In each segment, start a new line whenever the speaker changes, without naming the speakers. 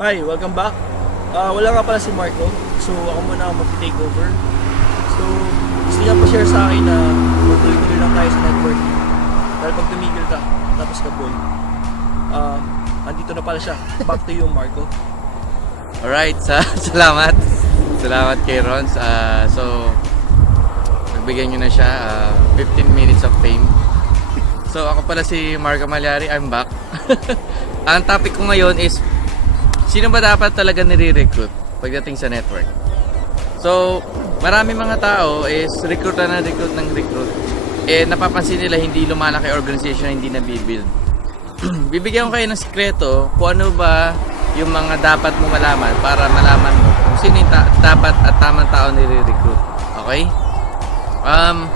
Hi, welcome back. Ah, wala nga pala si Marco. So, ako muna ang mag-take over. So, gusto niya pa share sa akin na tuloy-tuloy lang tayo sa networking. Dahil pag tumigil ka, tapos ka boy, ah, andito na pala siya. Back to you, Marco.
Alright, sa salamat. Salamat kay Rons. Ah, so, nagbigyan nyo na siya ah, 15 minutes of fame. So, ako pala si Marco Malyari. I'm back. Ang topic ko ngayon is, sino ba dapat talaga nire-recruit pagdating sa network? So, marami mga tao is recruit na recruit ng recruit. Eh, napapansin nila hindi lumalaki organization hindi nabibuild. Bibigyan ko kayo ng sikreto kung ano ba yung mga dapat mo malaman para malaman mo kung sino yung ta- dapat at tamang tao nire-recruit. Okay? Um,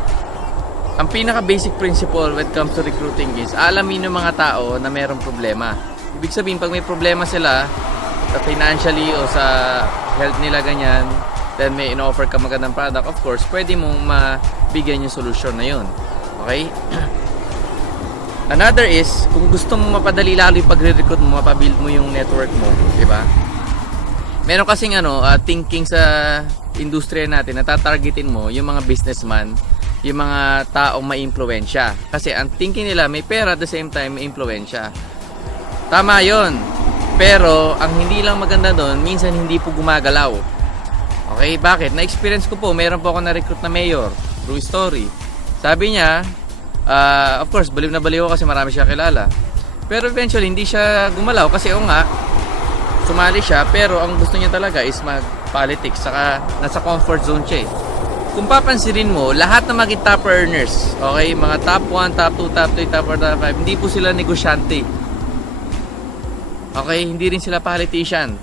ang pinaka basic principle when it comes to recruiting is alamin ng mga tao na mayroong problema. Ibig sabihin, pag may problema sila, sa financially o sa health nila ganyan, then may in-offer ka magandang product, of course, pwede mong mabigyan yung solution na yun. Okay? Another is, kung gusto mo mapadali lalo yung pagre-recruit mo, mapabuild mo yung network mo, di ba? Meron kasing ano, ah, thinking sa industriya natin na tatargetin mo yung mga businessman, yung mga taong may impluensya. Kasi ang thinking nila may pera at the same time may impluensya. Tama yon. Pero ang hindi lang maganda doon, minsan hindi po gumagalaw. Okay, bakit? Na-experience ko po, meron po ako na-recruit na mayor, true story. Sabi niya, ah, of course, baliw na baliw kasi marami siya kilala. Pero eventually, hindi siya gumalaw kasi o nga, sumali siya, pero ang gusto niya talaga is mag-politics, saka nasa comfort zone siya eh. Kung papansinin mo, lahat na maging top earners, okay, mga top 1, top 2, top 3, top 4, top 5, hindi po sila negosyante. Okay, hindi rin sila politician.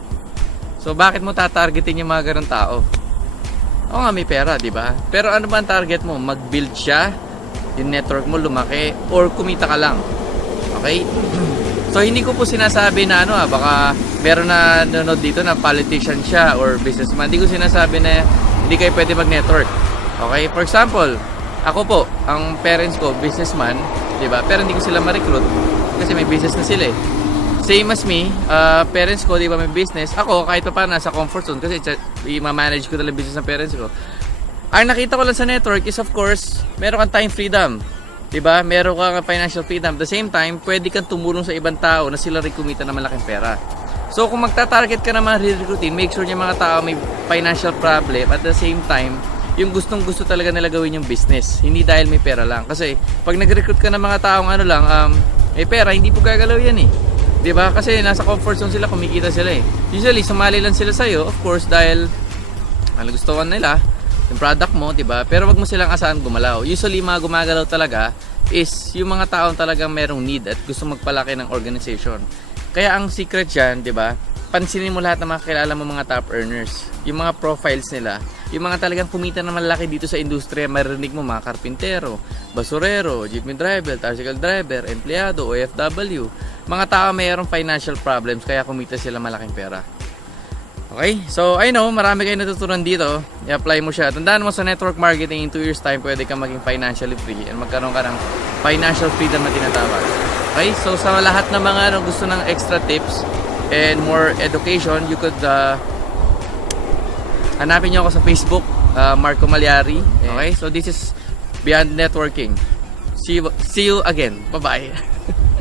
So bakit mo tatargetin yung mga ganun tao? Oo nga may pera, di ba? Pero ano ba ang target mo? Mag-build siya, yung network mo lumaki, or kumita ka lang. Okay? so hindi ko po sinasabi na ano ah, baka meron na nanonood dito na politician siya or businessman. Hindi ko sinasabi na hindi kayo pwede mag-network. Okay? For example, ako po, ang parents ko, businessman, di ba? Pero hindi ko sila ma-recruit kasi may business na sila eh. Same as me, uh, parents ko, di ba may business. Ako, kahit pa paano, nasa comfort zone kasi i-manage ko talaga business ng parents ko. Ang nakita ko lang sa network is of course, meron kang time freedom. 'Di ba? Meron kang financial freedom. At the same time, pwede kang tumulong sa ibang tao na sila rin kumita ng malaking pera. So kung magta-target ka naman re-recruiting, make sure yung mga tao may financial problem at the same time, yung gustong gusto talaga nila gawin yung business. Hindi dahil may pera lang. Kasi pag nag-recruit ka ng mga taong ano lang, um, may pera, hindi po gagalaw yan eh. 'Di ba? Kasi nasa comfort zone sila, kumikita sila eh. Usually, sumali lang sila sa'yo, of course, dahil ano gusto nila, yung product mo, 'di ba? Pero wag mo silang asahan gumalaw. Usually mga gumagalaw talaga is yung mga taong talagang merong need at gusto magpalaki ng organization. Kaya ang secret diyan, 'di ba? Pansinin mo lahat ng mga kilala mo mga top earners, yung mga profiles nila, yung mga talagang kumita na malaki dito sa industriya, marinig mo mga karpintero, basurero, jeepney driver, tricycle driver, empleyado, OFW, mga tao mayroong financial problems kaya kumita sila malaking pera. Okay? So, I know, marami kayong natutunan dito. I-apply mo siya. Tandaan mo sa network marketing in 2 years time, pwede kang maging financially free and magkaroon ka ng financial freedom na tinatawag. Okay? So, sa lahat ng mga ano, gusto ng extra tips and more education, you could uh, hanapin nyo ako sa Facebook, uh, Marco Malyari. Okay? So, this is Beyond Networking. See you, see you again. Bye-bye.